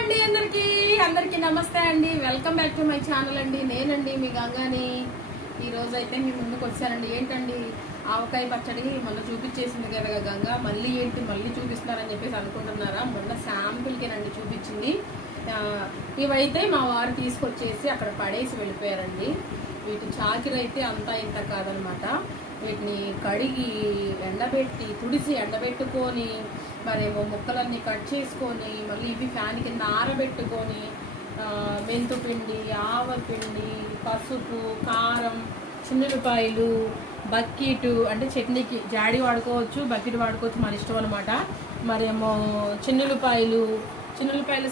అండి అందరికీ నమస్తే అండి. Welcome back to my channel అండి. నేనండి మీ గంగాని. ఈ రోజు అయితే మీ ముందుకు వచ్చానండి. ఏంటండి ఆవకాయ పచ్చడి మొన్న చూపించేసింది కదా గంగా, మళ్ళీ ఏంటి మళ్ళీ చూపిస్తున్నారని చెప్పేసి అనుకుంటున్నారా? మొన్న శాంపుల్కేనండి చూపించింది. ఇవైతే మా వారు తీసుకొచ్చేసి అక్కడ పడేసి వెళ్ళిపోయారండి. వీటి చాకిరి అయితే అంతా ఇంత కాదనమాట. వీటిని కడిగి ఎండబెట్టి తుడిసి ఎండబెట్టుకొని మరేమో ముక్కలన్నీ కట్ చేసుకొని మళ్ళీ ఇవి ఫ్యాన్ కింద ఆరబెట్టుకొని మెంతుపిండి, ఆవపిండి, పసుపు, కారం, చిన్నులపాయలు, బకెట్ అంటే చట్నీకి జాడి వాడుకోవచ్చు, బకెట్ వాడుకోవచ్చు, మన ఇష్టం అనమాట. మరేమో చిన్నులపాయలు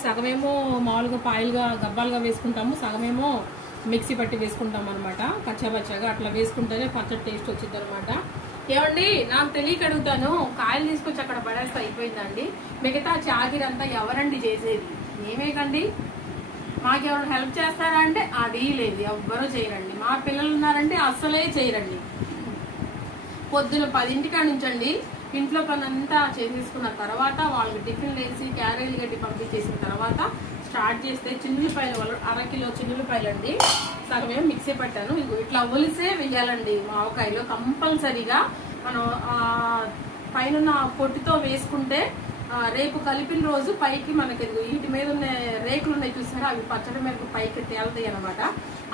సగమేమో మామూలుగా పాయలుగా గబ్బాలుగా వేసుకుంటాము, సగమేమో మిక్సీ పట్టి వేసుకుంటాం అనమాట. కచ్చాబచ్చాగా అట్లా వేసుకుంటేనే పచ్చడి టేస్ట్ వచ్చింది అనమాట. ఏమండి నాకు తెలియక అడుగుతాను, కాయలు తీసుకొచ్చి అక్కడ పడేస్తే అయిపోయిందండి. మిగతా చాకిరంతా ఎవరండి చేసేది? మేమే కండి. మాకెవరు హెల్ప్ చేస్తారా అంటే అది లేదు, ఎవ్వరూ చేయరండి. మా పిల్లలు ఉన్నారంటే అస్సలే చేయరండి. పొద్దున 10 నుంచండి ఇంట్లో పని అంతా చేసేసుకున్న తర్వాత వాళ్ళకి టిఫిన్లు వేసి క్యారేజీలు గట్టి పంపించేసిన తర్వాత స్టార్ట్ చేస్తే చిన్నులపాయలు 1/2 కిలో చిన్నులపాయలు అండి, సగమే మిక్సీ పట్టాను. ఇట్లా ఒలిసే వేయాలండి ఆవకాయలో కంపల్సరీగా. మనం పైన పొట్టుతో వేసుకుంటే రేపు కలిపిన రోజు పైకి మనకి వీటి మీద ఉన్న రేకులు ఉన్నాయి చూసారా, అవి పచ్చడి మీద పైకి తేలుతాయి అనమాట.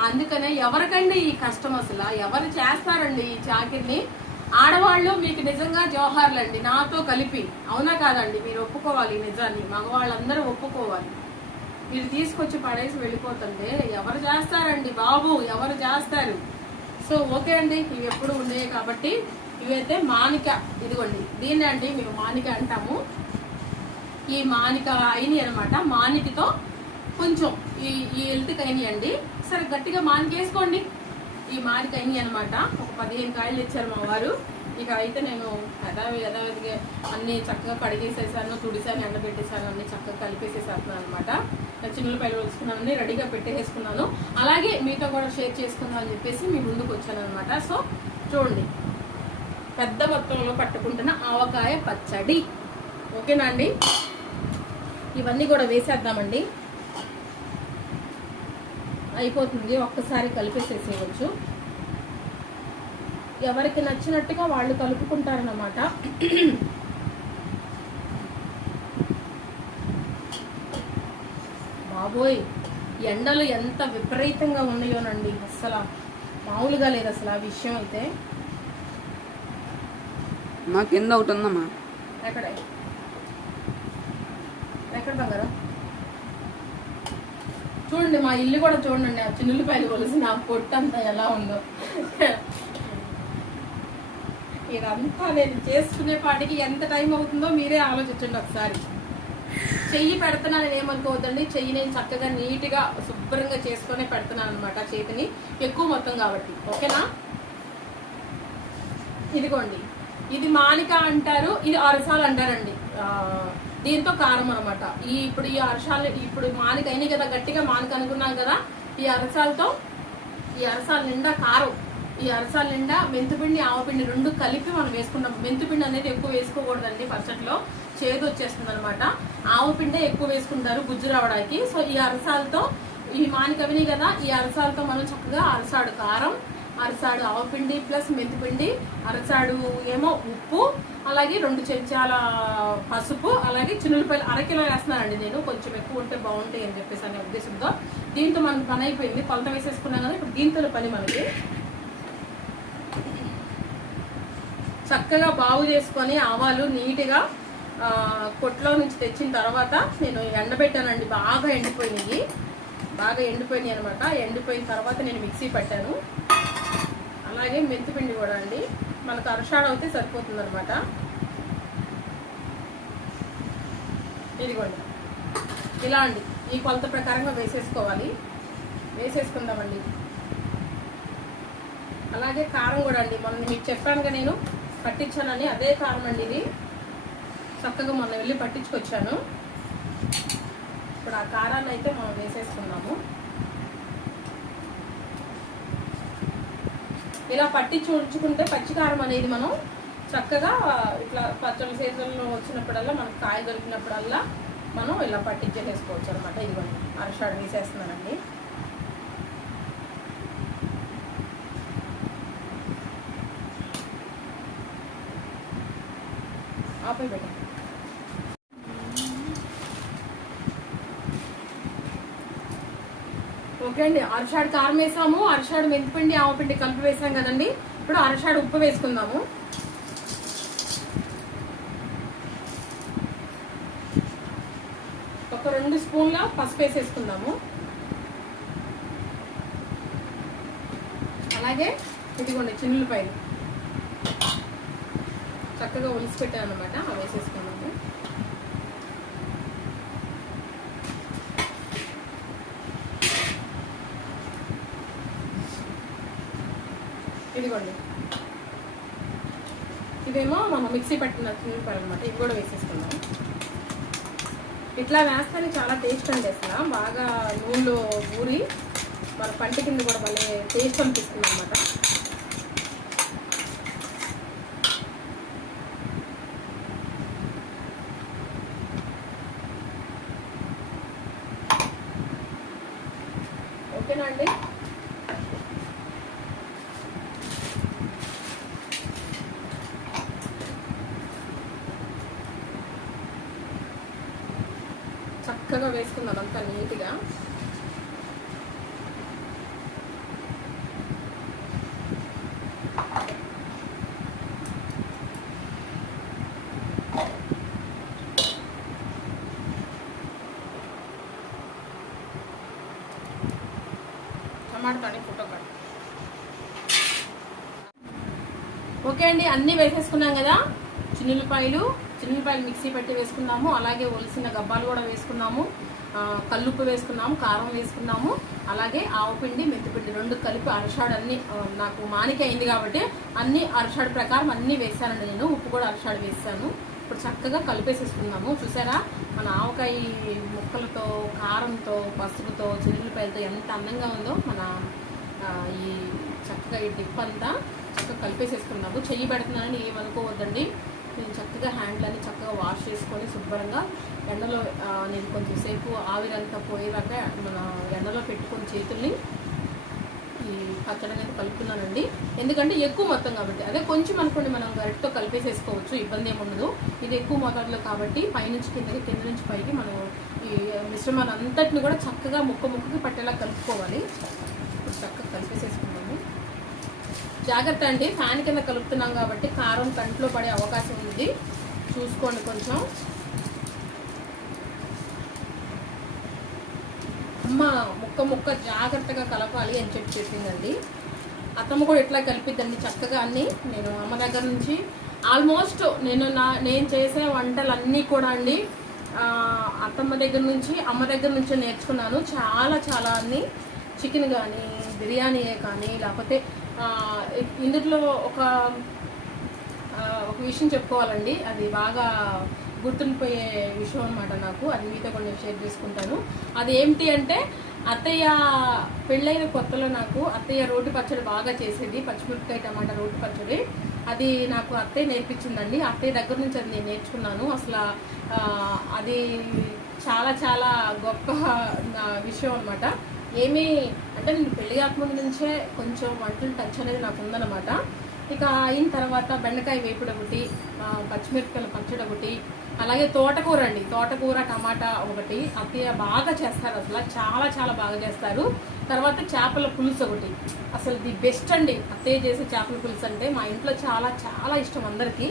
అందుకనే ఎవరికండి ఈ కష్టం? అసలు ఎవరు చేస్తారండి ఈ చాకిరిని? ఆడవాళ్ళు మీకు నిజంగా జోహార్లండి, నాతో కలిపి. అవునా కాదండి? మీరు ఒప్పుకోవాలి నిజాన్ని, మగవాళ్ళందరూ ఒప్పుకోవాలి. మీరు తీసుకొచ్చి పడేసి వెళ్ళిపోతుంటే ఎవరు చేస్తారండి బాబు, ఎవరు చేస్తారు? సో ఓకే అండి, ఇవి ఎప్పుడు ఉండేవి కాబట్టి ఇవైతే మానిక, ఇదిగోండి దీన్ని అండి మేము మానిక అంటాము. ఈ మానిక అయినాయి అనమాట. మానికతో కొంచెం ఈ ఎల్తికి అయినాయి అండి. సరే గట్టిగా మానిక వేసుకోండి. ఈ మానిక అయినాయి అనమాట. ఒక 15 కాయలు ఇచ్చారు మా వారు. ఇక అయితే నేను యథావిధిగా అన్ని చక్కగా కడిగేసేసాను, తుడిసాను, ఎండబెట్టేసాను, అన్ని చక్కగా కలిపేసేసాను అనమాట. చిన్నులపాయలు వేసుకున్నాను, రెడీగా పెట్టేసుకున్నాను. అలాగే మీతో కూడా షేర్ చేసుకుందాం అని చెప్పేసి మీ ముందుకు వచ్చాను అనమాట. సో చూడండి, పెద్ద మొత్తంలో పట్టుకుంటున్న ఆవకాయ పచ్చడి. ఓకేనా అండి? ఇవన్నీ కూడా వేసేద్దామండి. అయిపోతుంది, ఒక్కసారి కలిపేసేసేయచ్చు. ఎవరికి నచ్చినట్టుగా వాళ్ళు కలుపుకుంటారన్నమాట. బాబోయ్, ఎండలు ఎంత విపరీతంగా ఉన్నాయోనండి, అసలు మామూలుగా లేదు అసలు ఆ విషయం అయితే. మా కింద ఒకటి ఉందమ్మా. ఎక్కడ బంగారం? చూడండి మా ఇల్లు కూడా చూడండి, ఆ చిన్నులపాయలు కొలిసి నా పొట్టు అంతా ఎలా ఉందో. ఇదంతా నేను చేసుకునే పాటికి ఎంత టైం అవుతుందో మీరే ఆలోచించండి ఒకసారి. చెయ్యి పెడుతున్నాను ఏమనుకోవద్దండి, చెయ్యి నేను చక్కగా నీట్గా శుభ్రంగా చేసుకునే పెడుతున్నాను అనమాట, చేతిని ఎక్కువ మొత్తం కాబట్టి. ఓకేనా? ఇదిగోండి, ఇది మానిక అంటారు, ఇది అరసాలు అంటారండి. దీంతో కారం అనమాట. ఇప్పుడు ఈ అరసాలు ఇప్పుడు మానిక అయినాయి కదా, గట్టిగా మానిక అనుకున్నాం కదా. ఈ అరసాల నిండా కారం, ఈ అరసాల నిండా మెంతుపిండి, ఆవపిండి రెండు కలిపి మనం వేసుకున్నాం. మెంతుపిండి అనేది ఎక్కువ వేసుకోకూడదండి, పచ్చట్లో చేదు వచ్చేస్తుంది అనమాట. ఆవపిండే ఎక్కువ వేసుకుంటారు గుజ్జు రావడానికి. సో ఈ అరసాలతో, ఈ మానిక విని కదా, ఈ అరసాలతో మనం చక్కగా అరసాడు కారం, అరసాడు ఆవపిండి ప్లస్ మెంతిపిండి, అరసాడు ఏమో ఉప్పు, అలాగే 2 చెంచాల పసుపు, అలాగే చిన్నులపాయలు 1/2 కిలో వేస్తున్నానండి నేను. కొంచెం ఎక్కువ ఉంటే బాగుంటాయి అని చెప్పేసి అనే ఉద్దేశంతో. దీంతో మనకు పని అయిపోయింది, కొలత వేసేసుకున్నాం కదా. ఇప్పుడు దీంతో పని మనకి చక్కగా బాగు చేసుకొని ఆవాలు నీట్గా కొట్లో నుంచి తెచ్చిన తర్వాత నేను ఎండబెట్టానండి. బాగా ఎండిపోయినాయి అనమాట. ఎండిపోయిన తర్వాత నేను మిక్సీ పట్టాను. అలాగే మెంతిపిండి కూడా అండి, మనకు అరషాడు అయితే సరిపోతుంది అనమాట. ఇదిగోండి ఇలా అండి, ఈ కొలత ప్రకారంగా వేసేసుకుందామండి. అలాగే కారం కూడా అండి, మొన్న మీకు చెప్పానుగా నేను పట్టించానని, అదే కారం అండి ఇది. చక్కగా మొన్న వెళ్ళి పట్టించుకొచ్చాను. ఇప్పుడు ఆ కారాన్ని అయితే మనం వేసేసుకుందాము. ఇలా పట్టించి ఉంచుకుంటే పచ్చికారం అనేది మనం చక్కగా ఇట్లా పచ్చళ్ళ సీజన్లో వచ్చినప్పుడల్లా, మనకు కాయ దొరికినప్పుడల్లా మనం ఇలా పట్టించేసుకోవచ్చు అనమాట. ఇదిగోండి అరషాడు వేసేస్తున్నానండి. ఆపై పెట్టండి. ఓకే అండి, అరషాడు కారం వేసాము, అరషాడు మెంతిపిండి ఆవపిండి కలిపి వేసాం కదండి. ఇప్పుడు అరషాడు ఉప్పు వేసుకుందాము. ఒక 2 స్పూన్ల పసుపు వేసేసుకుందాము. అలాగే ఇదిగోండి చిన్నులపాయలు చక్కగా ఒలిసి పెట్టాను అనమాట, అవి వేసేసుకున్నాము. ఇదిగోండి ఇదేమో మనం మిక్సీ పట్టిన చిన్నులపాయలు అనమాట, ఇవి కూడా వేసేసుకున్నాము. ఇట్లా వేస్తేనే చాలా టేస్ట్ అండి. అసలు బాగా నూనెలో ఊరి మన పంట కింద కూడా భలే టేస్ట్ అనిపిస్తుంది అనమాట. ఓకేనా అండి? చక్కగా వేసుకుందాం అంతా నీట్గా. టమాటాని ఫోటో కట్. ఓకే అండి, అన్నీ వేసేసుకున్నాం కదా. చిన్నులపాయలు మిక్సీ పెట్టి వేసుకున్నాము. అలాగే ఒలిసిన గబ్బాలు కూడా వేసుకున్నాము. కల్లుప్పు వేసుకున్నాము, కారం వేసుకున్నాము. అలాగే ఆవపిండి మెంతిపిండి 2 కలిపి అరషాడు అన్ని నాకు మానిక అయింది కాబట్టి అన్ని అరషాడు ప్రకారం అన్నీ వేసానండి నేను. ఉప్పు కూడా అరషాడు వేసాను. ఇప్పుడు చక్కగా కలిపేసేసుకున్నాము. చూసారా మన ఆవకాయ ముక్కలతో, కారంతో, పసుపుతో, చిన్నులపాయలతో ఎంత అందంగా ఉందో మన ఈ చక్కగా ఈ డిప్ అంతా చక్కగా కలిపేసేసుకున్నాము. చెయ్యి పెడుతున్నానని ఏమనుకోవద్దండి. నేను చక్కగా హ్యాండ్లని చక్కగా వాష్ చేసుకొని శుభ్రంగా ఎండలో నేను కొంచెం సేపు ఆవిరంతా పోయేదాకా మన ఎండలో పెట్టుకొని చేతుల్ని ఈ పచ్చడి అనేది కలుపుతున్నానండి. ఎందుకంటే ఎక్కువ మొత్తం కాబట్టి, అదే కొంచెం అనుకోండి మనం గరిటతో కలిపేసేసుకోవచ్చు, ఇబ్బంది ఏమి ఉండదు. ఇది ఎక్కువ మొత్తంలో కాబట్టి పైనుంచి కిందకి, కింద నుంచి పైకి మనం ఈ మిశ్రమాన్ని అంతటిని కూడా చక్కగా ముక్కకి పట్టేలా కలుపుకోవాలి. ఇప్పుడు చక్కగా కలిపేసేసుకున్నాము. జాగ్రత్త అండి, ఫ్యాన్ కింద కలుపుతున్నాం కాబట్టి కారం కంట్లో పడే అవకాశం ఉంది, చూసుకోండి కొంచెం. అమ్మ ముక్క జాగ్రత్తగా కలపాలి అని చెప్పి చెప్పిందండి. అత్తమ్మ కూడా ఇట్లా కలిపిద్దండి చక్కగా అన్నీ. నేను అమ్మ దగ్గర నుంచి ఆల్మోస్ట్ నేను చేసే వంటలన్నీ కూడా అండి అత్తమ్మ దగ్గర నుంచి, అమ్మ దగ్గర నుంచి నేర్చుకున్నాను. చాలా అన్నీ, చికెన్ కానీ, బిర్యానీయే కానీ, లేకపోతే ఇందులో ఒక విషయం చెప్పుకోవాలండి. అది బాగా గుర్తుండిపోయే విషయం అనమాట నాకు. అది మీతో కూడా నేను షేర్ చేసుకుంటాను. అది ఏమిటి అంటే, అత్తయ్య పెళ్ళైన కొత్తలో నాకు అత్తయ్య రోటి పచ్చడి బాగా చేసేది. పచ్చిమిరపకాయ టమాటా రోటి పచ్చడి. అది నాకు అత్తయ్య నేర్పించిందండి. అత్తయ్య దగ్గర నుంచి అది నేను నేర్చుకున్నాను. అసలు అది చాలా గొప్ప విషయం అనమాట. ఏమీ అంటే నేను పెళ్లి కాకముందు నుంచే కొంచెం వంటలు టచ్ అనేది నాకు ఉందన్నమాట. ఇక అయిన తర్వాత బెండకాయ వేపుడు ఒకటి, పచ్చిమిరపకాయల పచ్చడి ఒకటి, అలాగే తోటకూర అండి, తోటకూర టమాటా ఒకటి అత్తయ్య బాగా చేస్తారు. అసలు చాలా బాగా చేస్తారు. తర్వాత చేపల పులుసు ఒకటి, అసలు ది బెస్ట్ అండి అత్తయ్య చేసే చేపల పులుసు అంటే. మా ఇంట్లో చాలా ఇష్టం అందరికీ.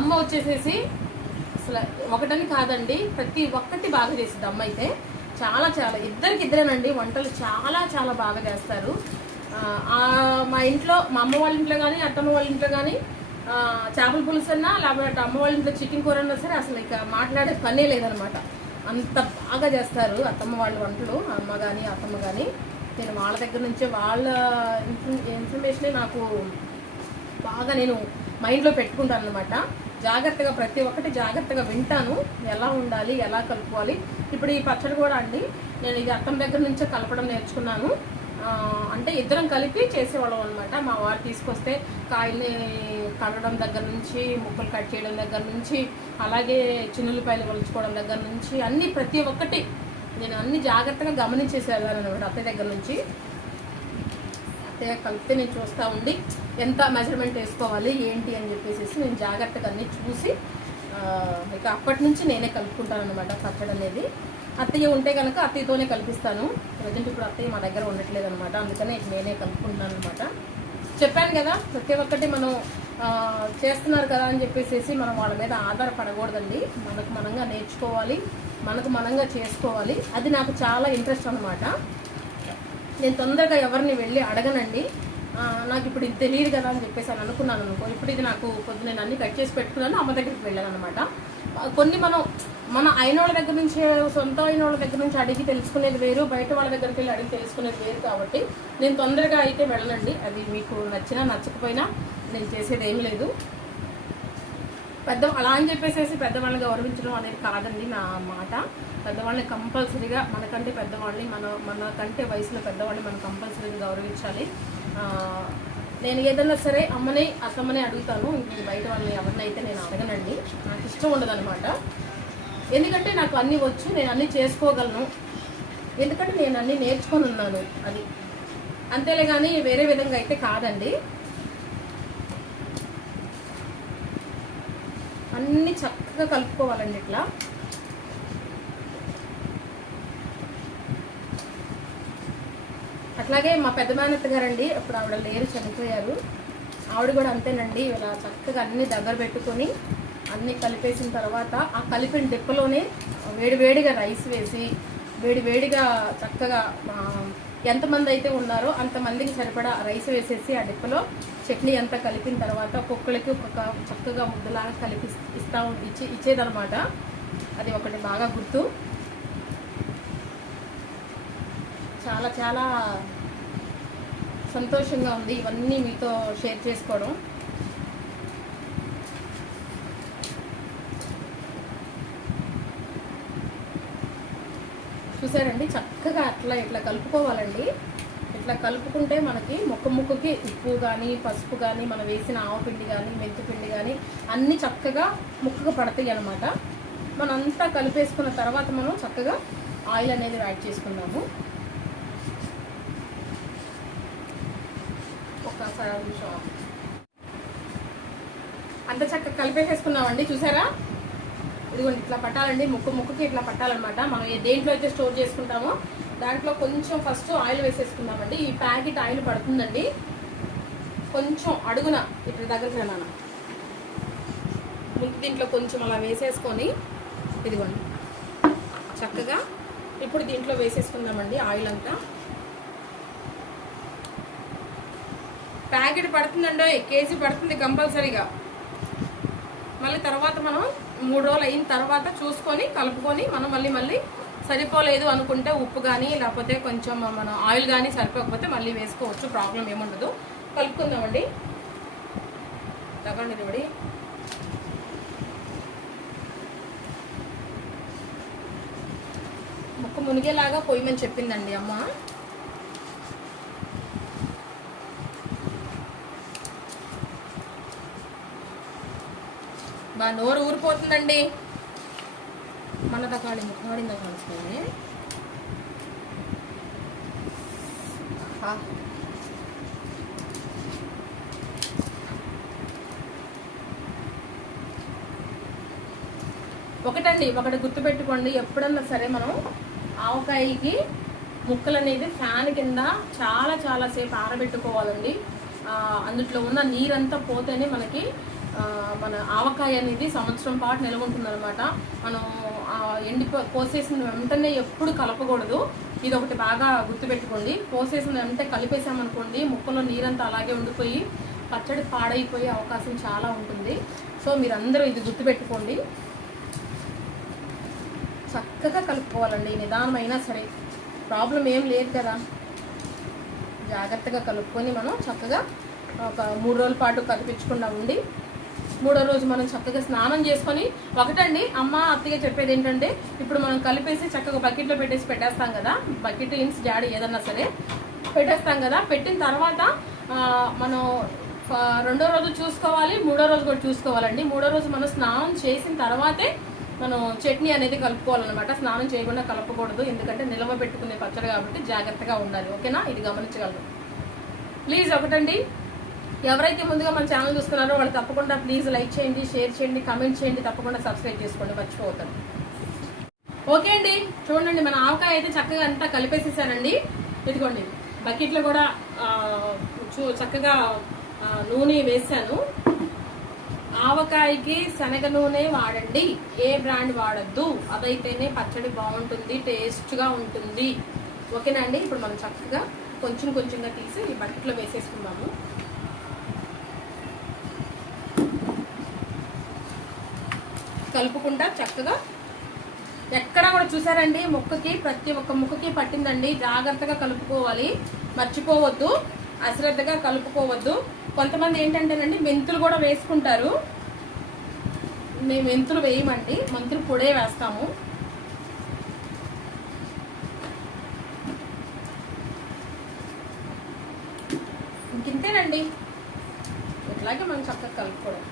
అమ్మ వచ్చేసేసి అసలు ఒకటని కాదండి, ప్రతి ఒక్కటి బాగా చేసింది అమ్మ అయితే. చాలా ఇద్దరేనండి వంటలు చాలా బాగా చేస్తారు. మా ఇంట్లో, మా అమ్మ వాళ్ళ ఇంట్లో కానీ, అత్తమ్మ వాళ్ళ ఇంట్లో కానీ చేపల పులుసు అన్నా, లేకపోతే అమ్మ వాళ్ళ ఇంట్లో చికెన్ కూర అన్నా సరే అసలు ఇక మాట్లాడే పనే లేదనమాట. అంత బాగా చేస్తారు అత్తమ్మ వాళ్ళ వంటలు, అమ్మ కానీ అత్తమ్మ కానీ. నేను వాళ్ళ దగ్గర నుంచే వాళ్ళ ఇన్ఫర్మేషనే నాకు బాగా నేను మైండ్లో పెట్టుకుంటాను అనమాట. జాగ్రత్తగా ప్రతి ఒక్కటి జాగ్రత్తగా వింటాను, ఎలా ఉండాలి, ఎలా కలుపుకోవాలి. ఇప్పుడు ఈ పచ్చడి కూడా అండి నేను ఇది అత్తమ్మ దగ్గర నుంచే కలపడం నేర్చుకున్నాను. అంటే ఇద్దరం కలిపి చేసేవాళ్ళం అనమాట. మా వారు తీసుకొస్తే కాయల్ని కడగడం దగ్గర నుంచి, ముక్కలు కట్ చేయడం దగ్గర నుంచి, అలాగే చిన్నులపాయలు ఒలుచుకోవడం దగ్గర నుంచి అన్నీ ప్రతి ఒక్కటి నేను అన్ని జాగ్రత్తగా గమనించేసేదాను అనమాట అత్తయ్య దగ్గర నుంచి. అత్తయ్య కలిపితే నేను చూస్తూ ఉండి ఎంత మెజర్మెంట్ వేసుకోవాలి ఏంటి అని చెప్పేసి నేను జాగ్రత్తగా అన్నీ చూసి ఇక అప్పటి నుంచి నేనే కలుపుకుంటాను అనమాట పచ్చడి అనేది. అత్తయ్య ఉంటే కనుక అత్తయ్యతోనే కల్పిస్తాను. ప్రజెంట్ ఇప్పుడు అత్తయ్య మా దగ్గర ఉండట్లేదు అనమాట, అందుకనే నేనే కలుపుకుంటున్నాను అనమాట. చెప్పాను కదా, ప్రతి ఒక్కటి మనం చేస్తున్నారు కదా అని చెప్పేసి మనం వాళ్ళ మీద ఆధారపడకూడదండి. మనకు మనంగా నేర్చుకోవాలి, మనకు మనంగా చేసుకోవాలి. అది నాకు చాలా ఇంట్రెస్ట్ అనమాట. నేను తొందరగా ఎవరిని వెళ్ళి అడగనండి. నాకు ఇప్పుడు ఇది తెలియదు కదా అని చెప్పేసి అని అనుకున్నాను అనుకో, ఇప్పుడు ఇది నాకు పొద్దున నేను అన్ని కట్ చేసి పెట్టుకున్నాను, అమ్మ దగ్గరికి వెళ్ళాను అనమాట. కొన్ని మన అయిన వాళ్ళ దగ్గర నుంచి, సొంత అయిన వాళ్ళ దగ్గర నుంచి అడిగి తెలుసుకునేది వేరు, బయట వాళ్ళ దగ్గరికి వెళ్ళి అడిగి తెలుసుకునేది వేరు. కాబట్టి నేను తొందరగా అయితే వెళ్ళనండి. అది మీకు నచ్చినా నచ్చకపోయినా నేను చేసేది ఏం లేదు. అలా అని చెప్పేసి పెద్దవాళ్ళని గౌరవించడం అనేది కాదండి నా మాట. పెద్దవాళ్ళని కంపల్సరీగా, మనకంటే పెద్దవాళ్ళని, మనకంటే వయసులో పెద్దవాళ్ళని మనం కంపల్సరీగా గౌరవించాలి. నేను ఏదన్నా సరే అమ్మని అత్తమ్మని అడుగుతాను, నేను బయట వాళ్ళని ఎవరినైతే నేను అడగనండి. నాకు ఇష్టం ఉండదు అనమాట. ఎందుకంటే నాకు అన్నీ వచ్చు, నేను అన్నీ చేసుకోగలను. ఎందుకంటే నేను అన్నీ నేర్చుకొని ఉన్నాను. అది అంతేలే కానీ వేరే విధంగా అయితే కాదండి. అన్నీ చక్కగా కలుపుకోవాలండి ఇట్లా. అట్లాగే మా పెద్ద మేనత్త గారండి, అప్పుడు ఆవిడ లేరు, చనిపోయారు. ఆవిడ కూడా అంతేనండి. ఇలా చక్కగా అన్ని దగ్గర పెట్టుకొని అన్నీ కలిపేసిన తర్వాత ఆ కలిపిన డిప్పలోనే వేడివేడిగా రైస్ వేసి, వేడివేడిగా చక్కగా ఎంతమంది అయితే ఉన్నారో అంతమందికి సరిపడా రైస్ వేసేసి ఆ డిప్పలో చట్నీ అంతా కలిపిన తర్వాత ఒక్కొక్కరికి ఒక్కొక్క చక్కగా ముద్దలాగా ఇచ్చేదనమాట. అది ఒకటి బాగా గుర్తు. చాలా చాలా సంతోషంగా ఉంది ఇవన్నీ మీతో షేర్ చేసుకోవడం. చూసారండి, చక్కగా ఇట్లా కలుపుకోవాలండి. ఇట్లా కలుపుకుంటే మనకి ముక్కకి ఉప్పు కానీ, పసుపు కానీ, మనం వేసిన ఆవపిండి కానీ, మెంతిపిండి కానీ అన్నీ చక్కగా ముక్కకు పడతాయి అన్నమాట. మనంతా కలిపేసుకున్న తర్వాత మనం చక్కగా ఆయిల్ అనేది యాడ్ చేసుకుందాము. ఒకసారి నిమిషం అంత చక్కగా కలిపేసేసుకున్నామండి. చూసారా, ఇదిగోండి ఇట్లా పట్టాలండి. ముక్కకి ఇట్లా పట్టాలన్నమాట. మనం దేంట్లో అయితే స్టోర్ చేసుకుంటామో దాంట్లో కొంచెం ఫస్ట్ ఆయిల్ వేసేసుకుందామండి. ఈ ప్యాకెట్ ఆయిల్ పడుతుందండి. కొంచెం అడుగున ఇప్పుడు దగ్గరికి రానా ముందు దీంట్లో కొంచెం అలా వేసేసుకొని ఇదిగోండి చక్కగా ఇప్పుడు దీంట్లో వేసేసుకుందామండి ఆయిల్ అంతా. ప్యాకెట్ పడుతుందండి, కేజీ పడుతుంది కంపల్సరీగా. మళ్ళీ తర్వాత మనం 3 రోజులు అయిన తర్వాత చూసుకొని కలుపుకొని మనం మళ్ళీ సరిపోలేదు అనుకుంటే ఉప్పు కానీ లేకపోతే కొంచెం మనం ఆయిల్ కానీ సరిపోకపోతే మళ్ళీ వేసుకోవచ్చు, ప్రాబ్లం ఏముండదు. కలుపుకుందామండి. తగ్గండి ఇది ముక్క మునిగేలాగా పోయమని చెప్పిందండి అమ్మ. బాగా నోరు ఊరిపోతుందండి. మన దకాడి ముఖాడిందా కాల్చుకొని ఒకటి గుర్తుపెట్టుకోండి, ఎప్పుడన్నా సరే మనం ఆవకాయకి ముక్కలు అనేది ఫ్యాన్ కింద చాలా సేపు ఆరబెట్టుకోవాలండి. అందులో ఉన్న నీరంతా పోతేనే మనకి మన ఆవకాయ అనేది సంవత్సరం పాటు నిల్వ ఉంటుందన్నమాట. మనం కోసేసిన వెంటనే ఎప్పుడు కలపకూడదు. ఇది ఒకటి బాగా గుర్తుపెట్టుకోండి. కోసేసిన వెంటనే కలిపేసామనుకోండి ముక్కలో నీరంతా అలాగే ఉండిపోయి పచ్చడి పాడైపోయే అవకాశం చాలా ఉంటుంది. సో మీరందరూ ఇది గుర్తుపెట్టుకోండి. చక్కగా కలుపుకోవాలండి, నిదానమైనా సరే ప్రాబ్లం ఏం లేదు కదా. జాగ్రత్తగా కలుపుకొని మనం చక్కగా ఒక 3 రోజుల పాటు కదిపించకుండా ఉండి 3వ రోజు మనం చక్కగా స్నానం చేసుకొని, ఒకటండి అమ్మ అత్తయ్య చెప్పేది ఏంటంటే, ఇప్పుడు మనం కలిపేసి చక్కగా బకెట్లో పెట్టేస్తాం కదా, బకెట్ ఇన్స్ జాడి ఏదన్నా సరే పెట్టేస్తాం కదా. పెట్టిన తర్వాత మనం రెండో రోజు చూసుకోవాలి, మూడో రోజు కూడా చూసుకోవాలండి. మూడో రోజు మనం స్నానం చేసిన తర్వాతే మనం చట్నీ అనేది కలుపుకోవాలన్నమాట. స్నానం చేయకుండా కలపకూడదు, ఎందుకంటే నిల్వ పెట్టుకునే పచ్చడి కాబట్టి జాగ్రత్తగా ఉండాలి. ఓకేనా, ఇది గమనించగలరు. ప్లీజ్ ఒకటండి, ఎవరైతే ముందుగా మన ఛానల్ చూస్తున్నారో వాళ్ళు తప్పకుండా ప్లీజ్ లైక్ చేయండి, షేర్ చేయండి, కామెంట్ చేయండి, తప్పకుండా సబ్స్క్రైబ్ చేసుకోండి, మర్చిపోతాను. ఓకే అండి, చూడండి మన ఆవకాయ అయితే చక్కగా అంతా కలిపేసేసానండి. ఇదిగోండి బకెట్లో కూడా చక్కగా నూనె వేసాను. ఆవకాయకి శనగ నూనె వాడండి, ఏ బ్రాండ్ వాడద్దు, అదైతేనే పచ్చడి బాగుంటుంది, టేస్ట్గా ఉంటుంది. ఓకేనా అండి, ఇప్పుడు మనం చక్కగా కొంచెం కొంచెంగా తీసి ఈ బకెట్లో వేసేసుకుందాము. కలుపుకుంటా చక్కగా, ఎక్కడ కూడా చూసారండి ముక్కకి, ప్రతి ఒక్క ముక్కకి పట్టిందండి. జాగ్రత్తగా కలుపుకోవాలి, మర్చిపోవద్దు, అశ్రద్ధగా కలుపుకోవద్దు. కొంతమంది ఏంటంటేనండి మెంతులు కూడా వేసుకుంటారు, మేము మెంతులు వేయమండి, మెంతులు పొడే వేస్తాము. ఇంకింతేనండి, ఇట్లాగే మనం చక్కగా కలుపుకోవడం.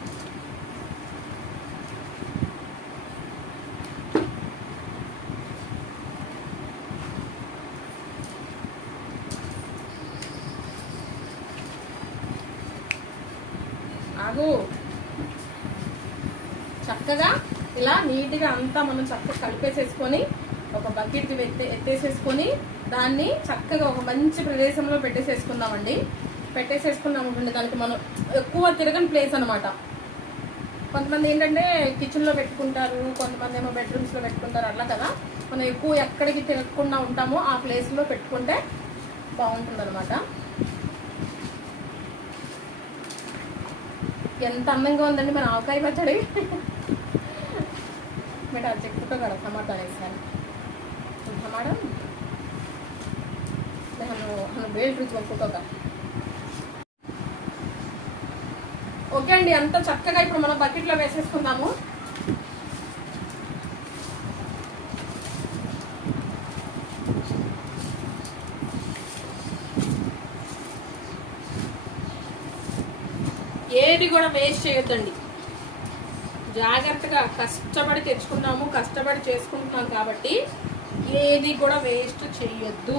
చక్కగా ఇలా నీట్గా అంతా మనం చక్కగా కలిపేసేసుకొని ఒక బకెట్ ఎత్తేసేసుకొని దాన్ని చక్కగా ఒక మంచి ప్రదేశంలో పెట్టేసేసుకుందామండి. పెట్టేసేసుకున్నాము దానికి మనం ఎక్కువ తిరగని ప్లేస్ అనమాట. కొంతమంది ఏంటంటే కిచెన్లో పెట్టుకుంటారు, కొంతమంది ఏమో బెడ్రూమ్స్లో పెట్టుకుంటారు, అట్లా కదా. మనం ఎక్కువ ఎక్కడికి తిరగకుండా ఉంటామో ఆ ప్లేస్లో పెట్టుకుంటే బాగుంటుంది అనమాట. ఎంత అందంగా ఉందండి మన ఆవకాయ పచ్చడి. बेटा चेक కదా టమాటా వేసాను. టమాటా నేను వేల్ రుచి ఒప్పుకోగా. ఓకే అండి, అంతా చక్కగా ఇప్పుడు మనం బకెట్లో వేసేసుకుందాము. ఏది కూడా వేస్ట్ చేయొద్దండి. జాగ్రత్తగా కష్టపడి తెచ్చుకున్నాము, కష్టపడి చేసుకుంటున్నాం కాబట్టి ఏది కూడా వేస్ట్ చేయొద్దు.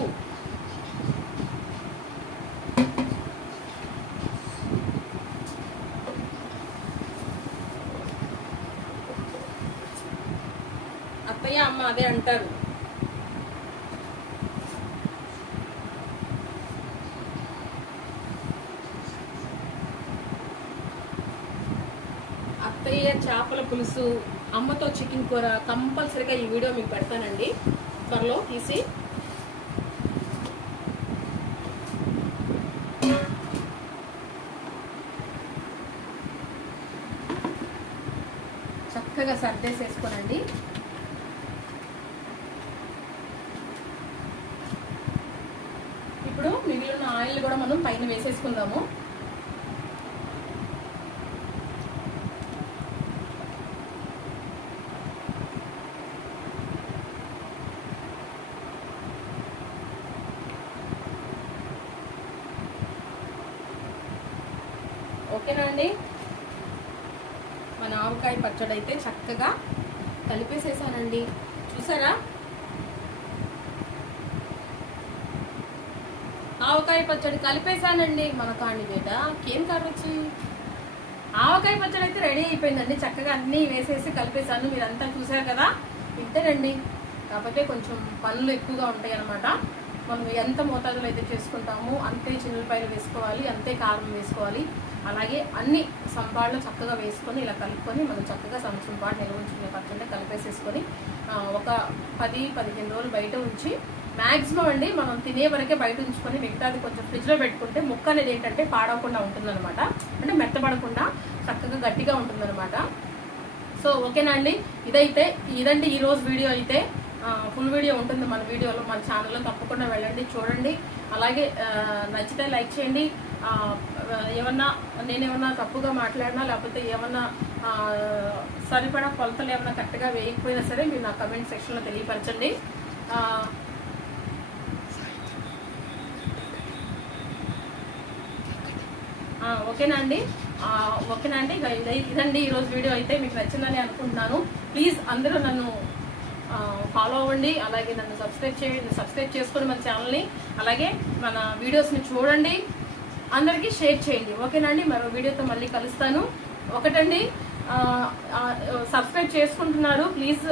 అత్తయ్య అమ్మ అదే అంటారు. అత్తయ్య చేపల పులుసు, అమ్మతో చికెన్ కూర కంపల్సరీగా ఈ వీడియో మీకు పెడతానండి త్వరలో తీసి. చక్కగా సర్దేసేసుకోనండి. ఇప్పుడు మిగిలిన ఆయిల్ కూడా మనం పైన వేసేసుకుందాము. ఓకేనా అండి, మన ఆవకాయ పచ్చడి అయితే చక్కగా కలిపేసేసానండి. చూసారా, ఆవకాయ పచ్చడి కలిపేసానండి. మన కాండి బేట ఏం కావచ్చు, ఆవకాయ పచ్చడి అయితే రెడీ అయిపోయిందండి. చక్కగా అన్నీ వేసేసి కలిపేసాను, మీరంతా చూసారు కదా. ఇంతేనండి, కాకపోతే కొంచెం పనులు ఎక్కువగా ఉంటాయి అన్నమాట. మనం ఎంత మోతాదులో అయితే చేసుకుంటామో అంతే చిన్నులపాయలు వేసుకోవాలి, అంతే కారం వేసుకోవాలి. అలాగే అన్ని సంబాళ్ళు చక్కగా వేసుకొని ఇలా కలుపుకొని మనం చక్కగా సంవత్సరం పాటు నిల్వ ఉంచుకునే పచ్చడి కలిపేసేసుకొని ఒక 10-15 రోజులు బయట ఉంచి, మ్యాక్సిమం అండి మనం తినే వరకే బయట ఉంచుకొని మిగతాది కొంచెం ఫ్రిడ్జ్లో పెట్టుకుంటే ముక్క అనేది ఏంటంటే పాడవకుండా ఉంటుందన్నమాట. అంటే మెత్తపడకుండా చక్కగా గట్టిగా ఉంటుందన్నమాట. సో ఓకేనా అండి, ఇదండి ఈరోజు వీడియో అయితే. ఫుల్ వీడియో ఉంటుంది మన వీడియోలో, మన ఛానల్లో తప్పకుండా వెళ్ళండి, చూడండి. అలాగే నచ్చితే లైక్ చేయండి. నేనేమన్నా తప్పుగా మాట్లాడినా లేకపోతే ఏమన్నా సరిపడా కొలతలు ఏమన్నా కరెక్ట్గా వేయకపోయినా సరే మీరు నా కమెంట్ సెక్షన్లో తెలియపరచండి. ఓకేనా అండి ఇదండి ఈరోజు వీడియో అయితే మీకు నచ్చిందని అనుకుంటున్నాను. ప్లీజ్ అందరూ నన్ను ఫాలో అవ్వండి, అలాగే నన్ను సబ్స్క్రైబ్ చేసుకొని మన ఛానల్ని, అలాగే మన వీడియోస్ని చూడండి, అందరికీ షేర్ చేయండి. ఓకేనా అండి, మరో వీడియోతో మళ్ళీ కలుస్తాను. ఒకటండి, సబ్స్క్రైబ్ చేసుకుంటున్నారు, ప్లీజ్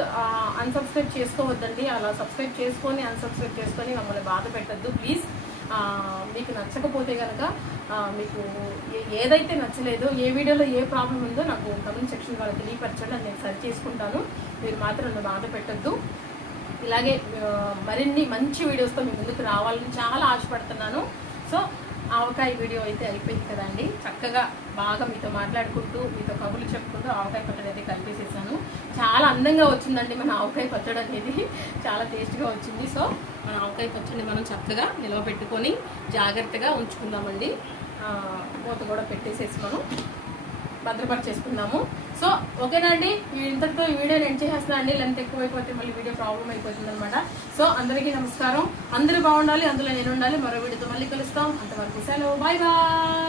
అన్సబ్స్క్రైబ్ చేసుకోవద్దండి. అలా సబ్స్క్రైబ్ చేసుకొని అన్సబ్స్క్రైబ్ చేసుకొని మమ్మల్ని బాధ పెట్టద్దు ప్లీజ్. మీకు నచ్చకపోతే కనుక మీకు ఏదైతే నచ్చలేదో, ఏ వీడియోలో ఏ ప్రాబ్లం ఉందో నాకు కమెంట్ సెక్షన్ వాళ్ళు తెలియపరచండి, అది నేను సరి చేసుకుంటాను. మీరు మాత్రం నన్ను బాధ పెట్టద్దు. ఇలాగే మరిన్ని మంచి వీడియోస్తో మీ ముందుకు రావాలని చాలా ఆశపడుతున్నాను. సో ఆవకాయ వీడియో అయితే అయిపోయింది కదండి. చక్కగా బాగా మీతో మాట్లాడుకుంటూ, మీతో కబుర్లు చెప్పుకుంటూ ఆవకాయ పచ్చడి అయితే కలిపేసేసాను. చాలా అందంగా వచ్చిందండి మన ఆవకాయ పచ్చడి అనేది, చాలా టేస్ట్గా వచ్చింది. సో మన ఆవకాయ పచ్చడిని మనం చక్కగా నిలవ పెట్టుకొని జాగ్రత్తగా ఉంచుకుందామండి. మూత కూడా పెట్టేసేసి మనం భద్రపరిచేసుకుందాము. సో ఓకేనా అండి, ఇంతటితో ఈ వీడియోని ఎండ్ చేసేస్తున్నా అండి. లెంత్ ఎక్కువైపోతే మళ్ళీ వీడియో ప్రాబ్లం అయిపోతుంది అనమాట. సో అందరికీ నమస్కారం, అందరూ బాగుండాలి, అందులో నేను ఉండాలి. మరో వీడియోతో మళ్ళీ కలుస్తాం. అంతవరకు సెలవు, బాయ్ బాయ్.